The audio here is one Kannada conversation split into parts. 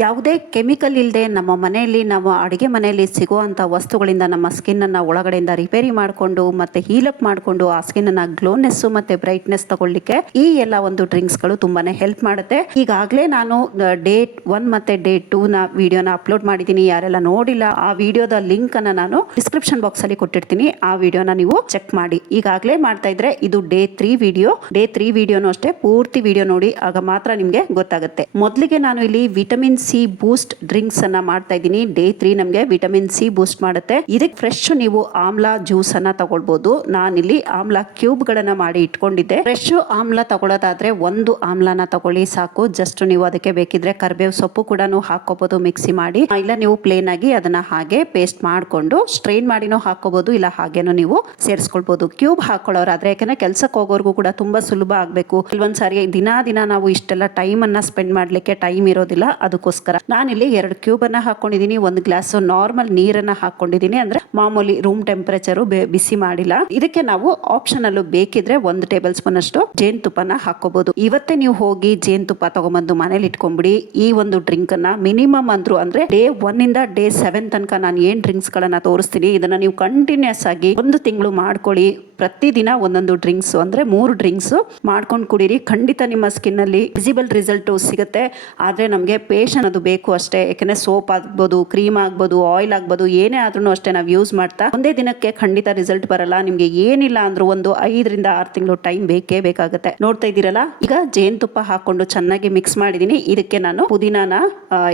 ಯಾವುದೇ ಕೆಮಿಕಲ್ ಇಲ್ಲದೆ ನಮ್ಮ ಮನೆಯಲ್ಲಿ ನಾವು ಅಡುಗೆ ಮನೆಯಲ್ಲಿ ಸಿಗುವಂಥ ವಸ್ತುಗಳಿಂದ ನಮ್ಮ ಸ್ಕಿನ್ನನ್ನು ಒಳಗಡೆಯಿಂದ ರಿಪೇರಿ ಮಾಡಿಕೊಂಡು ಮತ್ತೆ ಹೀಲಪ್ ಮಾಡಿಕೊಂಡು ಆ ಸ್ಕಿನ್ನನ್ನು ಗ್ಲೋನೆಸ್ಸು ಮತ್ತೆ ಬ್ರೈಟ್ನೆಸ್ ತಗೊಳ್ಳಿಕ್ಕೆ ಈ ಎಲ್ಲ ಒಂದು ಡ್ರಿಂಕ್ಸ್ಗಳು ತುಂಬಾನೇ ಹೆಲ್ಪ್ ಮಾಡುತ್ತೆ. ಈಗಾಗಲೇ ನಾನು ಡೇ 1 ಮತ್ತೆ ಡೇ 2 ನ ವಿಡಿಯೋನ ಅಪ್ಲೋಡ್ ಮಾಡಿದ್ದೀನಿ. ಯಾರೆಲ್ಲ ನೋಡಿಲ್ಲ ಆ ವಿಡಿಯೋದ ಲಿಂಕ್ ಅನ್ನ ನಾನು ಡಿಸ್ಕ್ರಿಪ್ಷನ್ ಬಾಕ್ಸ್ ಅಲ್ಲಿ ಕೊಟ್ಟಿರ್ತೀನಿ. ಆ ವಿಡಿಯೋನ ನೀವು ಚೆಕ್ ಮಾಡಿ. ಈಗಾಗಲೇ ಮಾಡ್ತಾ ಇದ್ರೆ ಇದು ಡೇ 3 ವಿಡಿಯೋ. ಡೇ 3 ವಿಡಿಯೋನು ಅಷ್ಟೇ ಪೂರ್ತಿ ವಿಡಿಯೋ ನೋಡಿ, ಆಗ ಮಾತ್ರ ನಿಮ್ಗೆ ಗೊತ್ತಾಗುತ್ತೆ. ಮೊದಲಿಗೆ ನಾನು ಇಲ್ಲಿ ವಿಟಮಿನ್ ಸಿ ಬೂಸ್ಟ್ ಡ್ರಿಂಕ್ಸ್ ಅನ್ನ ಮಾಡ್ತಾ ಇದ್ದೀನಿ. ಡೇ 3 ನಮಗೆ ವಿಟಮಿನ್ ಸಿ ಬೂಸ್ಟ್ ಮಾಡುತ್ತೆ. ಇದಕ್ಕೆ ಫ್ರೆಶ್ ನೀವು ಆಮ್ಲಾ ಜ್ಯೂಸ್ ಅನ್ನ ತಗೊಳ್ಬಹುದು. ನಾನಿಲ್ಲಿ ಆಮ್ಲಾ ಕ್ಯೂಬ್ ಗಳನ್ನ ಮಾಡಿ ಇಟ್ಕೊಂಡಿದ್ದೆ. ಫ್ರೆಶ್ ಆಮ್ಲ ತಗೊಳ್ಳೋದಾದ್ರೆ ಒಂದು ಆಮ್ಲನ ತಗೊಳ್ಳಿ ಸಾಕು. ಜಸ್ಟ್ ನೀವು ಅದಕ್ಕೆ ಬೇಕಿದ್ರೆ ಕರ್ಬೇವು ಸೊಪ್ಪು ಕೂಡ ಹಾಕೋಬಹುದು ಮಿಕ್ಸಿ ಮಾಡಿ, ಇಲ್ಲ ನೀವು ಪ್ಲೇನ್ ಆಗಿ ಅದನ್ನ ಹಾಗೆ ಪೇಸ್ಟ್ ಮಾಡ್ಕೊಂಡು ಸ್ಟ್ರೈನ್ ಮಾಡಿನೂ ಹಾಕೋಬಹುದು, ಇಲ್ಲ ಹಾಗೇನೂ ನೀವು ಸೇರಿಸ್ಕೊಳ್ಬಹುದು. ಕ್ಯೂಬ್ ಹಾಕೊಳ್ಳೋರಾದ್ರೆ ಯಾಕಂದ್ರೆ ಕೆಲ್ಸಕ್ಕೆ ಹೋಗೋರ್ಗೂ ಕೂಡ ತುಂಬಾ ಸುಲಭ ಆಗ್ಬೇಕು. ಕೆಲವೊಂದ್ಸಾರಿ ದಿನ ನಾವು ಇಷ್ಟೆಲ್ಲ ಟೈಮ್ ಅನ್ನ ಸ್ಪೆಂಡ್ ಮಾಡ್ಲಿಕ್ಕೆ ಟೈಮ್ ಇರೋದಿಲ್ಲ. ಅದಕ್ಕೋಸ್ಕರ ನಾನಿಲ್ಲಿ 2 ಕ್ಯೂಬ್ ಅನ್ನ ಹಾಕೊಂಡಿದೀನಿ. 1 ಗ್ಲಾಸ್ ನಾರ್ಮಲ್ ನೀರನ್ನ ಹಾಕೊಂಡಿದೀನಿ, ಅಂದ್ರೆ ಮಾಮೂಲಿ ರೂಮ್ ಟೆಂಪರೇಚರ್ ಬಿಸಿ ಮಾಡಿಲ್ಲ. ಇದಕ್ಕೆ ನಾವು ಆಪ್ಷನಲ್ ಬೇಕಿದ್ರೆ 1 ಟೇಬಲ್ ಸ್ಪೂನ್ ಅಷ್ಟು ಜೇನುತುಪ್ಪನ ಹಾಕೋಬಹುದು. ಇವತ್ತೇ ನೀವು ಹೋಗಿ ಜೇನುತುಪ್ಪ ತಗೊಂಡ್ಬಂದು ಮನೇಲಿ ಇಟ್ಕೊಂಡ್ಬಿಡಿ. ಈ ಒಂದು ಡ್ರಿಂಕ್ ಅನ್ನ ಮಿನಿಮಮ್ ಅಂದ್ರು ಅಂದ್ರೆ ಡೇ 1 ಇಂದ ಡೇ 7 ತನಕ ನಾನು ಏನ್ ಡ್ರಿಂಕ್ಸ್ ಗಳನ್ನ ತೋರಿಸ್ತೀನಿ ಇದನ್ನ ನೀವು ಕಂಟಿನ್ಯೂಸ್ ಆಗಿ 1 ತಿಂಗಳು ಮಾಡ್ಕೊಳ್ಳಿ. ಪ್ರತಿದಿನ ಒಂದೊಂದು ಡ್ರಿಂಕ್ಸ್ ಅಂದ್ರೆ 3 ಡ್ರಿಂಕ್ಸ್ ಮಾಡ್ಕೊಂಡು ಕುಡೀರಿ. ಖಂಡಿತ ನಿಮ್ಮ ಸ್ಕಿನ್ ಅಲ್ಲಿ ವಿಸಿಬಲ್ ರಿಸಲ್ಟ್ ಸಿಗುತ್ತೆ. ಆದ್ರೆ ನಮಗೆ ಪೇಷನ್ ಅದು ಬೇಕು ಅಷ್ಟೇ. ಯಾಕಂದ್ರೆ ಸೋಪ್ ಆಗ್ಬೋದು, ಕ್ರೀಮ್ ಆಗ್ಬೋದು, ಆಯಿಲ್ ಆಗ್ಬೋದು, ಏನೇ ಆದ್ರೂ ಅಷ್ಟೇ ನಾವು ಯೂಸ್ ಮಾಡ್ತಾ ಒಂದೇ ದಿನಕ್ಕೆ ಖಂಡಿತ ರಿಸಲ್ಟ್ ಬರಲ್ಲ. ನಿಮ್ಗೆ ಏನಿಲ್ಲ ಅಂದ್ರೂ ಒಂದು 5 ರಿಂದ 6 ತಿಂಗಳು ಟೈಮ್ ಬೇಕೇ ಬೇಕಾಗುತ್ತೆ. ನೋಡ್ತಾ ಇದ್ದೀರಲ್ಲ, ಈಗ ಜೇನುತುಪ್ಪ ಹಾಕೊಂಡು ಚೆನ್ನಾಗಿ ಮಿಕ್ಸ್ ಮಾಡಿದೀನಿ. ಇದಕ್ಕೆ ನಾನು ಪುದೀನಾನ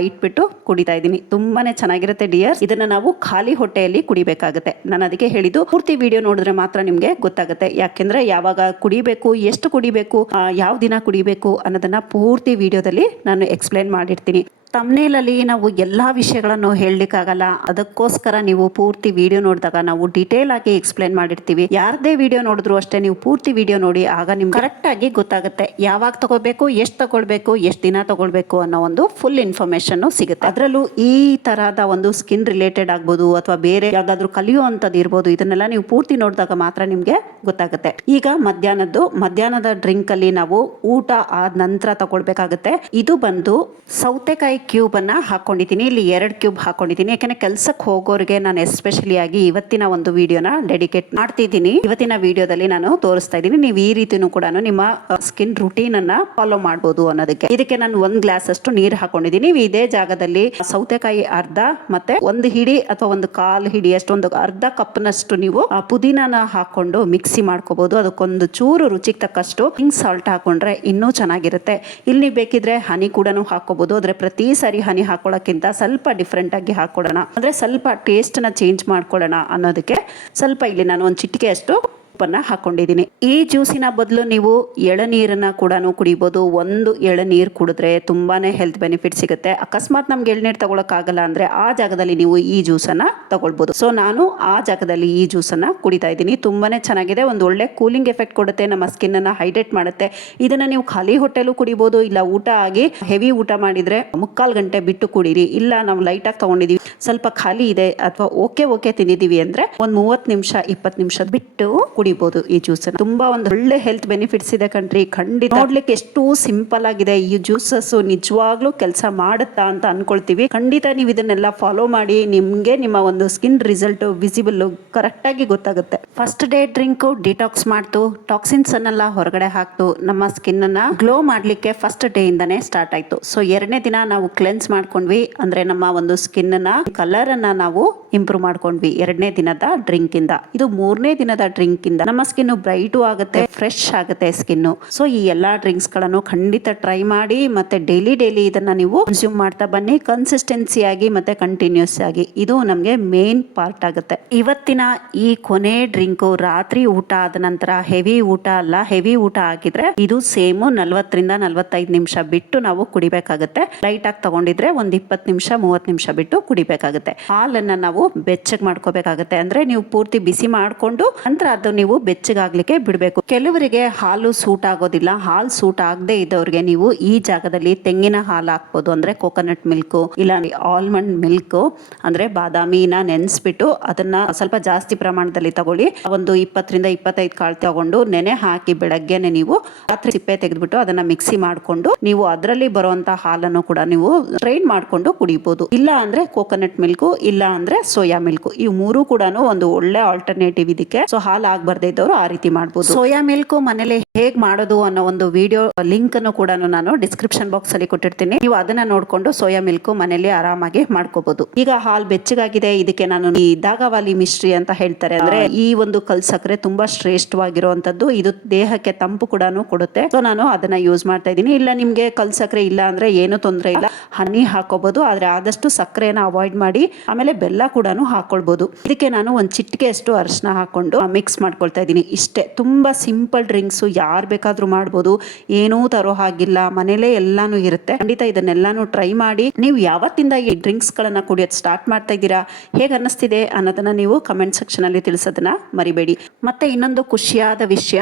ಇಟ್ಬಿಟ್ಟು ಕುಡಿತಾ ಇದ್ದೀನಿ. ತುಂಬಾನೇ ಚೆನ್ನಾಗಿರುತ್ತೆ ಡಿಯರ್ಸ್. ಇದನ್ನ ನಾವು ಖಾಲಿ ಹೊಟ್ಟೆಯಲ್ಲಿ ಕುಡಿಬೇಕಾಗುತ್ತೆ. ನಾನು ಅದಕ್ಕೆ ಹೇಳಿದ್ದು ಪೂರ್ತಿ ವಿಡಿಯೋ ನೋಡಿದ್ರೆ ಮಾತ್ರ ನಿಮ್ಗೆ ಗೊತ್ತಾಗುತ್ತೆ. ಯಾಕೆಂದ್ರೆ ಯಾವಾಗ ಕುಡಿಬೇಕು, ಎಷ್ಟು ಕುಡಿಬೇಕು, ಯಾವ ದಿನ ಕುಡಿಬೇಕು ಅನ್ನೋದನ್ನ ಪೂರ್ತಿ ವಿಡಿಯೋದಲ್ಲಿ ನಾನು ಎಕ್ಸ್ಪ್ಲೈನ್ ಮಾಡಿರ್ತೀನಿ. ತಮ್ನೇಲಲ್ಲಿ ನಾವು ಎಲ್ಲಾ ವಿಷಯಗಳನ್ನು ಹೇಳಲಿಕ್ಕಾಗಲ್ಲ. ಅದಕ್ಕೋಸ್ಕರ ನೀವು ಪೂರ್ತಿ ವಿಡಿಯೋ ನೋಡಿದಾಗ ನಾವು ಡಿಟೇಲ್ ಆಗಿ ಎಕ್ಸ್ಪ್ಲೈನ್ ಮಾಡಿರ್ತೀವಿ. ಯಾರದೇ ವಿಡಿಯೋ ನೋಡಿದ್ರು ಅಷ್ಟೇ ನೀವು ಪೂರ್ತಿ ವಿಡಿಯೋ ನೋಡಿ, ಆಗ ನಿಮ್ಗೆ ಕರೆಕ್ಟ್ ಆಗಿ ಗೊತ್ತಾಗುತ್ತೆ ಯಾವಾಗ ತಗೋಬೇಕು, ಎಷ್ಟು ತಗೊಳ್ಬೇಕು, ಎಷ್ಟು ದಿನ ತಗೊಳ್ಬೇಕು ಅನ್ನೋ ಒಂದು ಫುಲ್ ಇನ್ಫಾರ್ಮೇಶನ್ ಸಿಗುತ್ತೆ. ಅದರಲ್ಲೂ ಈ ತರಹದ ಒಂದು ಸ್ಕಿನ್ ರಿಲೇಟೆಡ್ ಆಗ್ಬೋದು ಅಥವಾ ಬೇರೆ ಯಾವ್ದಾದ್ರು ಕಲಿಯುವಂಥದ್ದು ಇರ್ಬೋದು, ಇದನ್ನೆಲ್ಲ ನೀವು ಪೂರ್ತಿ ನೋಡಿದಾಗ ಮಾತ್ರ ನಿಮ್ಗೆ ಗೊತ್ತಾಗುತ್ತೆ. ಈಗ ಮಧ್ಯಾಹ್ನದ ಡ್ರಿಂಕ್ ಅಲ್ಲಿ ನಾವು ಊಟ ಆದ ನಂತರ ತಗೊಳ್ಬೇಕಾಗುತ್ತೆ. ಇದು ಬಂದು ಸೌತೆಕಾಯಿ ಕ್ಯೂಬ್ ಅನ್ನ ಹಾಕೊಂಡಿದ್ದೀನಿ. ಇಲ್ಲಿ 2 ಕ್ಯೂಬ್ ಹಾಕೊಂಡಿದ್ದೀನಿ. ಯಾಕಂದ್ರೆ ಕೆಲ್ಸಕ್ಕೆ ಹೋಗೋರಿಗೆ ನಾನು ಎಸ್ಪೆಷಲಿ ಆಗಿ ಇವತ್ತಿನ ಒಂದು ವಿಡಿಯೋನ ಡೆಡಿಕೇಟ್ ಮಾಡ್ತಿದ್ದೀನಿ. ಇವತ್ತಿನ ವಿಡಿಯೋದಲ್ಲಿ ನಾನು ತೋರಿಸ್ತಾ ಇದ್ದೀನಿ. ನೀವು ಈ ರೀತಿನೂ ಕೂಡ ನಿಮ್ಮ ಸ್ಕಿನ್ ರುಟೀನ್ ಅನ್ನ ಫಾಲೋ ಮಾಡಬಹುದು ಅನ್ನೋದಕ್ಕೆ. ಇದಕ್ಕೆ ನಾನು 1 ಗ್ಲಾಸ್ ಅಷ್ಟು ನೀರು ಹಾಕೊಂಡಿದ್ದೀನಿ. ಇದೇ ಜಾಗದಲ್ಲಿ ಸೌತೆಕಾಯಿ ಅರ್ಧ ಮತ್ತೆ 1 ಹಿಡಿ ಅಥವಾ 1/4 ಹಿಡಿ ಅಷ್ಟು, ಒಂದು ಅರ್ಧ ಕಪ್ನಷ್ಟು ನೀವು ಪುದೀನಾನ ಹಾಕೊಂಡು ಮಿಕ್ಸಿ ಮಾಡ್ಕೋಬಹುದು. ಅದಕ್ಕೊಂದು ಚೂರು ರುಚಿಗೆ ತಕ್ಕಷ್ಟು ಪಿಂಕ್ ಸಾಲ್ಟ್ ಹಾಕೊಂಡ್ರೆ ಇನ್ನೂ ಚೆನ್ನಾಗಿರುತ್ತೆ. ಇಲ್ಲಿ ಬೇಕಿದ್ರೆ ಹನಿ ಕೂಡ ಹಾಕೋಬಹುದು. ಆದ್ರೆ ಪ್ರತಿ ಸಾರಿ ಹನಿ ಹಾಕೊಳ್ಳೋಕ್ಕಿಂತ ಸ್ವಲ್ಪ ಡಿಫ್ರೆಂಟ್ ಆಗಿ ಹಾಕೊಳ್ಳೋಣ, ಅಂದ್ರೆ ಸ್ವಲ್ಪ ಟೇಸ್ಟ್ ನ ಚೇಂಜ್ ಮಾಡ್ಕೊಳ್ಳೋಣ ಅನ್ನೋದಕ್ಕೆ ಸ್ವಲ್ಪ ಇಲ್ಲಿ ನಾನು 1 ಚಿಟಿಕೆ ಅಷ್ಟು ಉಪ್ಪನ್ನ ಹಾಕೊಂಡಿದ್ದೀನಿ. ಈ ಜ್ಯೂಸಿನ ಬದಲು ನೀವು ಎಳನೀರನ್ನ ಕೂಡ ಕುಡಿಬಹುದು. 1 ಎಳನೀರು ಕುಡಿದ್ರೆ ತುಂಬಾನೇ ಹೆಲ್ತ್ ಬೆನಿಫಿಟ್ ಸಿಗುತ್ತೆ. ಅಕಸ್ಮಾತ್ ನಮ್ಗೆ ಎಳನೀರು ತಗೊಳಕ್ ಆಗಲ್ಲ ಅಂದ್ರೆ ಆ ಜಾಗದಲ್ಲಿ ನೀವು ಈ ಜ್ಯೂಸ್ ಅನ್ನ ತಗೊಳ್ಬಹುದು. ಸೊ ನಾನು ಆ ಜಾಗದಲ್ಲಿ ಈ ಜ್ಯೂಸ್ ಅನ್ನ ಕುಡಿತಾ ಇದ್ದೀನಿ. ತುಂಬಾನೇ ಚೆನ್ನಾಗಿದೆ. ಒಂದು ಒಳ್ಳೆ ಕೂಲಿಂಗ್ ಎಫೆಕ್ಟ್ ಕೊಡುತ್ತೆ, ನಮ್ಮ ಸ್ಕಿನ್ ಅನ್ನ ಹೈಡ್ರೇಟ್ ಮಾಡುತ್ತೆ. ಇದನ್ನ ನೀವು ಖಾಲಿ ಹೊಟ್ಟೆಲೂ ಕುಡಿಬಹುದು, ಇಲ್ಲ ಊಟ ಆಗಿ ಹೆವಿ ಊಟ ಮಾಡಿದ್ರೆ 3/4 ಗಂಟೆ ಬಿಟ್ಟು ಕುಡೀರಿ. ಇಲ್ಲ ನಾವು ಲೈಟ್ ಆಗಿ ತಗೊಂಡಿದೀವಿ, ಸ್ವಲ್ಪ ಖಾಲಿ ಇದೆ ಅಥವಾ ಓಕೆ ತಿಂದಿದೀವಿ ಅಂದ್ರೆ ಒಂದು 30 ನಿಮಿಷ 20 ನಿಮಿಷ ಬಿಟ್ಟು ಕುಡಿಬಹುದು ಈ ಜ್ಯೂಸ್. ತುಂಬಾ ಒಂದು ಒಳ್ಳೆ ಹೆಲ್ತ್ ಬೆನಿಫಿಟ್ಸ್ ಇದೆ ಕಣ್ರಿ. ಖಂಡಿತ ನೋಡ್ಲಿಕ್ಕೆ ಎಷ್ಟು ಸಿಂಪಲ್ ಆಗಿದೆ. ಈ ಜ್ಯೂಸಸ್ ನಿಜವಾಗ್ಲೂ ಕೆಲಸ ಮಾಡುತ್ತಾ ಅಂತ ಅನ್ಕೊಳ್ತೀವಿ. ಖಂಡಿತ ನೀವು ಇದನ್ನೆಲ್ಲ ಫಾಲೋ ಮಾಡಿ, ನಿಮ್ಗೆ ನಿಮ್ಮ ಒಂದು ಸ್ಕಿನ್ ರಿಸಲ್ಟ್ ವಿಸಿಬಲ್ ಕರೆಕ್ಟ್ ಆಗಿ ಗೊತ್ತಾಗುತ್ತೆ. ಫಸ್ಟ್ ಡೇ ಡ್ರಿಂಕ್ ಡಿಟಾಕ್ಸ್ ಮಾಡ್ತು, ಟಾಕ್ಸಿನ್ಸ್ ಅನ್ನೆಲ್ಲ ಹೊರಗಡೆ ಹಾಕ್ತು, ನಮ್ಮ ಸ್ಕಿನ್ ಅನ್ನ ಗ್ಲೋ ಮಾಡ್ಲಿಕ್ಕೆ ಫಸ್ಟ್ ಡೇ ಇಂದಾನೆ ಸ್ಟಾರ್ಟ್ ಆಯ್ತು. ಸೊ 2ನೇ ದಿನ ನಾವು ಕ್ಲೆನ್ಸ್ ಮಾಡ್ಕೊಂಡ್ವಿ, ಅಂದ್ರೆ ನಮ್ಮ ಒಂದು ಸ್ಕಿನ್ ನ ಕಲರ್ ಅನ್ನ ನಾವು ಇಂಪ್ರೂವ್ ಮಾಡ್ಕೊಂಡ್ವಿ 2ನೇ ದಿನದ ಡ್ರಿಂಕ್ ಇಂದ. ಇದು 3ನೇ ದಿನದ ಡ್ರಿಂಕ್ ಇಂದ ನಮ್ಮ ಸ್ಕಿನ್ ಬ್ರೈಟು ಆಗುತ್ತೆ, ಫ್ರೆಶ್ ಆಗುತ್ತೆ ಸ್ಕಿನ್. ಸೊ ಈ ಎಲ್ಲಾ ಡ್ರಿಂಕ್ಸ್ ಗಳನ್ನು ಖಂಡಿತ ಟ್ರೈ ಮಾಡಿ, ಮತ್ತೆ ಡೈಲಿ ಇದನ್ನ ನೀವು ಕನ್ಸ್ಯೂಮ್ ಮಾಡ್ತಾ ಬನ್ನಿ, ಕನ್ಸಿಸ್ಟೆನ್ಸಿ ಆಗಿ ಮತ್ತೆ ಕಂಟಿನ್ಯೂಸ್ ಆಗಿ. ಇದು ನಮ್ಗೆ ಮೇನ್ ಪಾರ್ಟ್ ಆಗುತ್ತೆ. ಇವತ್ತಿನ ಈ ಕೊನೆ ಡ್ರಿಂಕ್ ರಾತ್ರಿ ಊಟ ಆದ ನಂತರ ಹೆವಿ ಊಟ ಅಲ್ಲ. ಹೆವಿ ಊಟ ಆಗಿದ್ರೆ ಇದು ಸೇಮ್ 40 ರಿಂದ 45 ನಿಮಿಷ ಬಿಟ್ಟು ನಾವು ಕುಡಿಬೇಕಾಗುತ್ತೆ. ಲೈಟ್ ಆಗಿ ತಗೊಂಡಿದ್ರೆ ಒಂದು 20 ನಿಮಿಷ 30 ನಿಮಿಷ ಬಿಟ್ಟು ಕುಡಿಬೇಕು. ಇಡಬೇಕಾಗುತ್ತೆ. ಹಾಲನ್ನ ನಾವು ಬೆಚ್ಚಗೆ ಮಾಡ್ಕೋಬೇಕಾಗುತ್ತೆ. ಅಂದ್ರೆ ನೀವು ಪೂರ್ತಿ ಬಿಸಿ ಮಾಡಿಕೊಂಡು ನಂತರ ಅದು ನೀವು ಬೆಚ್ಚಗಾಗ್ಲಿಕ್ಕೆ ಬಿಡಬೇಕು. ಕೆಲವರಿಗೆ ಹಾಲು ಸೂಟ್ ಆಗೋದಿಲ್ಲ. ಹಾಲು ಸೂಟ್ ಆಗದೆ ಇದ್ದವ್ರಿಗೆ ನೀವು ಈ ಜಾಗದಲ್ಲಿ ತೆಂಗಿನ ಹಾಲು ಹಾಕ್ಬೋದು. ಅಂದ್ರೆ ಕೋಕೋನಟ್ ಮಿಲ್ಕ್ ಇಲ್ಲ ಆಲ್ಮಂಡ್ ಮಿಲ್ಕ್ ಅಂದ್ರೆ ಬಾದಾಮಿನ ನೆನೆಸ್ಬಿಟ್ಟು ಅದನ್ನ ಸ್ವಲ್ಪ ಜಾಸ್ತಿ ಪ್ರಮಾಣದಲ್ಲಿ ತಗೊಳ್ಳಿ. ಒಂದು 20-25 ಕಾಳು ತಗೊಂಡು ನೆನೆ ಹಾಕಿ ಬೆಳಗ್ಗೆನೆ ನೀವು ರಾತ್ರಿ ಸಿಪ್ಪೆ ತೆಗೆದ್ಬಿಟ್ಟು ಅದನ್ನ ಮಿಕ್ಸಿ ಮಾಡ್ಕೊಂಡು ನೀವು ಅದರಲ್ಲಿ ಬರುವಂತ ಹಾಲನ್ನು ಕೂಡ ನೀವು ಸ್ಟ್ರೈನ್ ಮಾಡ್ಕೊಂಡು ಕುಡಿಬಹುದು. ಇಲ್ಲ ಅಂದ್ರೆ ಕೋಕೋನಟ್ ಮಿಲ್ಕ್, ಇಲ್ಲ ಅಂದ್ರೆ ಸೋಯಾ ಮಿಲ್ಕ್, ಈ ಮೂರು ಕೂಡ ಒಂದು ಒಳ್ಳೆ ಆಲ್ಟರ್ನೇಟಿವ್ ಇದಕ್ಕೆ. ಸೊ ಹಾಲು ಆಗ್ಬಾರ್ದೇ ಇದ್ದವರು ಆ ರೀತಿ ಮಾಡಬಹುದು. ಸೋಯಾ ಮಿಲ್ಕ್ ಮನೇಲಿ ಹೇಗ್ ಮಾಡೋದು ಅನ್ನೋ ಒಂದು ವಿಡಿಯೋ ಲಿಂಕ್ ಅನ್ನು ಕೂಡ ನಾನು ಡಿಸ್ಕ್ರಿಪ್ಷನ್ ಬಾಕ್ಸ್ ಅಲ್ಲಿ ಕೊಟ್ಟಿರ್ತೀನಿ. ನೀವು ಅದನ್ನ ನೋಡ್ಕೊಂಡು ಸೋಯಾ ಮಿಲ್ಕ್ ಮನೇಲಿ ಆರಾಮಾಗಿ ಮಾಡ್ಕೋಬಹುದು. ಈಗ ಹಾಲು ಬೆಚ್ಚಗಾಗಿದೆ. ಇದಕ್ಕೆ ನಾನು ಈ ದಾಗವಾಲಿ ಮಿಶ್ರಿ ಅಂತ ಹೇಳ್ತಾರೆ. ಅಂದ್ರೆ ಈ ಒಂದು ಕಲ್ ಸಕ್ಕರೆ ತುಂಬಾ ಶ್ರೇಷ್ಠವಾಗಿರುವಂತದ್ದು. ಇದು ದೇಹಕ್ಕೆ ತಂಪು ಕೂಡ ಕೊಡುತ್ತೆ. ಸೊ ನಾನು ಅದನ್ನ ಯೂಸ್ ಮಾಡ್ತಾ ಇದ್ದೀನಿ. ಇಲ್ಲ ನಿಮ್ಗೆ ಕಲ್ ಸಕ್ಕರೆ ಇಲ್ಲ ಅಂದ್ರೆ ಏನು ತೊಂದರೆ ಇಲ್ಲ, ಹನಿ ಹಾಕೋಬಹುದು. ಆದ್ರೆ ಆದಷ್ಟು ಸಕ್ಕರೆನ ಅವಾಯ್ಡ್ ಮಾಡಿ. ಆಮೇಲೆ ಬೆಲ್ಲ ಕೂಡ ಹಾಕೊಳ್ಬಹುದು. ಇದಕ್ಕೆ ನಾನು ಒಂದು ಚಿಟಿಕೆ ಅಷ್ಟು ಅರಿಶಿನ ಹಾಕೊಂಡು ಮಿಕ್ಸ್ ಮಾಡ್ಕೊಳ್ತಾ ಇದ್ದೀನಿ. ಇಷ್ಟೇ, ತುಂಬಾ ಸಿಂಪಲ್ ಡ್ರಿಂಕ್ಸ್, ಯಾರು ಬೇಕಾದ್ರೂ ಮಾಡ್ಬೋದು. ಏನೂ ತರೋ ಹಾಗಿಲ್ಲ, ಮನೇಲೆ ಎಲ್ಲಾನು ಇರುತ್ತೆ. ಖಂಡಿತ ಇದನ್ನೆಲ್ಲಾನು ಟ್ರೈ ಮಾಡಿ. ನೀವು ಯಾವತ್ತಿಂದ ಈ ಡ್ರಿಂಕ್ಸ್ ಗಳನ್ನ ಕುಡಿಯೋದು ಸ್ಟಾರ್ಟ್ ಮಾಡ್ತಾ ಇದ್ದೀರಾ, ಹೇಗೆ ಅನ್ನಿಸ್ತಿದೆ ಅನ್ನೋದನ್ನ ನೀವು ಕಮೆಂಟ್ ಸೆಕ್ಷನ್ ಅಲ್ಲಿ ತಿಳಿಸೋದನ್ನ ಮರಿಬೇಡಿ. ಮತ್ತೆ ಇನ್ನೊಂದು ಖುಷಿಯಾದ ವಿಷಯ,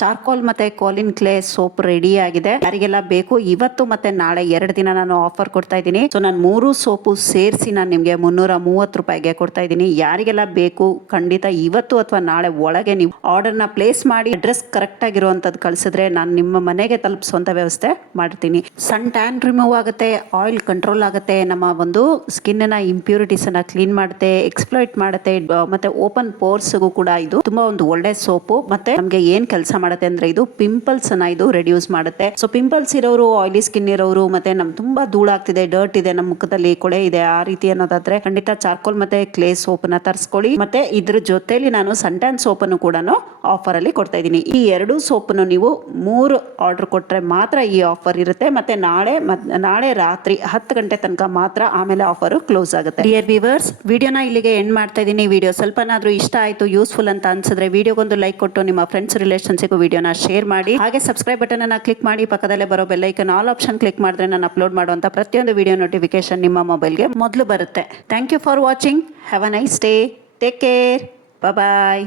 ಚಾರ್ಕೋಲ್ ಮತ್ತೆ ಕೋಲಿನ್ ಕ್ಲೇ ಸೋಪ್ ರೆಡಿ ಆಗಿದೆ. ಯಾರಿಗೆಲ್ಲ ಬೇಕು ಇವತ್ತು ಮತ್ತೆ ನಾಳೆ 2 ದಿನ ನಾನು ಆಫರ್ ಕೊಡ್ತಾ ಇದ್ದೀನಿ. ಸೊ ನಾನು 3 ಸೋಪು ಸೇರಿಸಿ ನಾನು ನಿಮಗೆ 330 ರೂಪಾಯಿಗೆ ಕೊಡ್ತಾ ಇದ್ದೀನಿ. ಯಾರಿಗೆಲ್ಲ ಬೇಕು ಖಂಡಿತ ಇವತ್ತು ಅಥವಾ ನಾಳೆ ಒಳಗೆ ನೀವು ಆರ್ಡರ್ನ ಪ್ಲೇಸ್ ಮಾಡಿ ಅಡ್ರೆಸ್ ಕರೆಕ್ಟ್ ಆಗಿರುವಂತದ್ದು ಕಳಿಸಿದ್ರೆ ನಾನು ನಿಮ್ಮ ಮನೆಗೆ ತಲುಪಿಸುವಂತ ವ್ಯವಸ್ಥೆ ಮಾಡ್ತೀನಿ. ಸನ್ ಟ್ಯಾನ್ ರಿಮೂವ್ ಆಗುತ್ತೆ, ಆಯಿಲ್ ಕಂಟ್ರೋಲ್ ಆಗುತ್ತೆ, ನಮ್ಮ ಒಂದು ಸ್ಕಿನ್ ನ ಇಂಪ್ಯೂರಿಟೀಸ್ ಅನ್ನ ಕ್ಲೀನ್ ಮಾಡುತ್ತೆ, ಎಕ್ಸ್ಪ್ಲೋಯ್ಟ್ ಮಾಡುತ್ತೆ. ಮತ್ತೆ ಓಪನ್ ಪೋರ್ಸ್ಗೂ ಕೂಡ ಇದು ತುಂಬಾ ಒಂದು ಒಳ್ಳೆ ಸೋಪು. ಮತ್ತೆ ನಮಗೆ ಏನ್ ಕೆಲಸ ಮಾಡುತ್ತೆ ಅಂದ್ರೆ ಇದು ಪಿಂಪಲ್ಸ್ ಅನ್ನ ಇದು ರೆಡ್ಯೂಸ್ ಮಾಡುತ್ತೆ. ಸೊ ಪಿಂಪಲ್ಸ್ ಇರೋರು, ಆಯಿಲಿ ಸ್ಕಿನ್ ಇರೋರು, ಮತ್ತೆ ನಮ್ ತುಂಬಾ ಧೂಳಾಗ್ತಿದೆ, ಡರ್ಟ್ ಇದೆ, ನಮ್ಮ ಮುಖದಲ್ಲಿ ಕೊಳೆ ಇದೆ, ಆ ರೀತಿ ಅನ್ನೋದಾದ್ರೆ ಖಂಡಿತ ಚಾರ್ಕೋಲ್ ಮತ್ತೆ ಕ್ಲೇ ಸೋಪ್ ನ ತರಿಸ್ಕೊಳ್ಳಿ. ಮತ್ತೆ ಇದ್ರ ಜೊತೆಲಿ ನಾನು ಸನ್ಟ್ಯಾನ್ ಸೋಪ್ ಅನ್ನು ಕೂಡ ಆಫರ್ ಅಲ್ಲಿ ಕೊಡ್ತಾ ಇದ್ದೀನಿ. ಈ 2 ಸೋಪ್ ನೀವು 3 ಆರ್ಡರ್ ಕೊಟ್ರೆ ಮಾತ್ರ ಈ ಆಫರ್ ಇರುತ್ತೆ. ಮತ್ತೆ ನಾಳೆ ರಾತ್ರಿ 10 ಗಂಟೆ ತನಕ ಮಾತ್ರ, ಆಮೇಲೆ ಆಫರ್ ಕ್ಲೋಸ್ ಆಗುತ್ತೆ. ಡಿಯರ್ ವ್ಯೂವರ್ಸ್, ವಿಡಿಯೋನ ಇಲ್ಲಿಗೆ ಎಂಡ್ ಮಾಡ್ತಾ ಇದ್ದೀನಿ. ವಿಡಿಯೋ ಸ್ವಲ್ಪನಾದ್ರೂ ಇಷ್ಟ ಆಯ್ತು, ಯೂಸ್ಫುಲ್ ಅಂತ ಅನ್ಸಿದ್ರೆ ವಿಡಿಯೋಗೊಂದು ಲೈಕ್ ಕೊಟ್ಟು ನಿಮ್ಮ ಫ್ರೆಂಡ್ಸ್ ರಿಲೇಷನ್ಸ್ಗೂ ವಿಡಿಯೋನ ಶೇರ್ ಮಾಡಿ. ಹಾಗೆ ಸಬ್ಸ್ಕ್ರೈಬ್ ಬಟನ್ ಅನ್ನ ಕ್ಲಿಕ್ ಮಾಡಿ. ಪಕ್ಕದಲ್ಲೇ ಬರೋ bell icon all option click ಮಾಡಿದ್ರೆ ನಾನು ಅಪ್ಲೋಡ್ ಮಾಡುವಂತ ಪ್ರತಿಯೊಂದು ವಿಡಿಯೋ ನೋಟಿಫಿಕೇಶನ್ ನಿಮ್ಮ ಮೊಬೈಲ್ಗೆ ಮೊದಲು ಬರುತ್ತೆ. Thank you for watching. Have a nice day. Take care. Bye.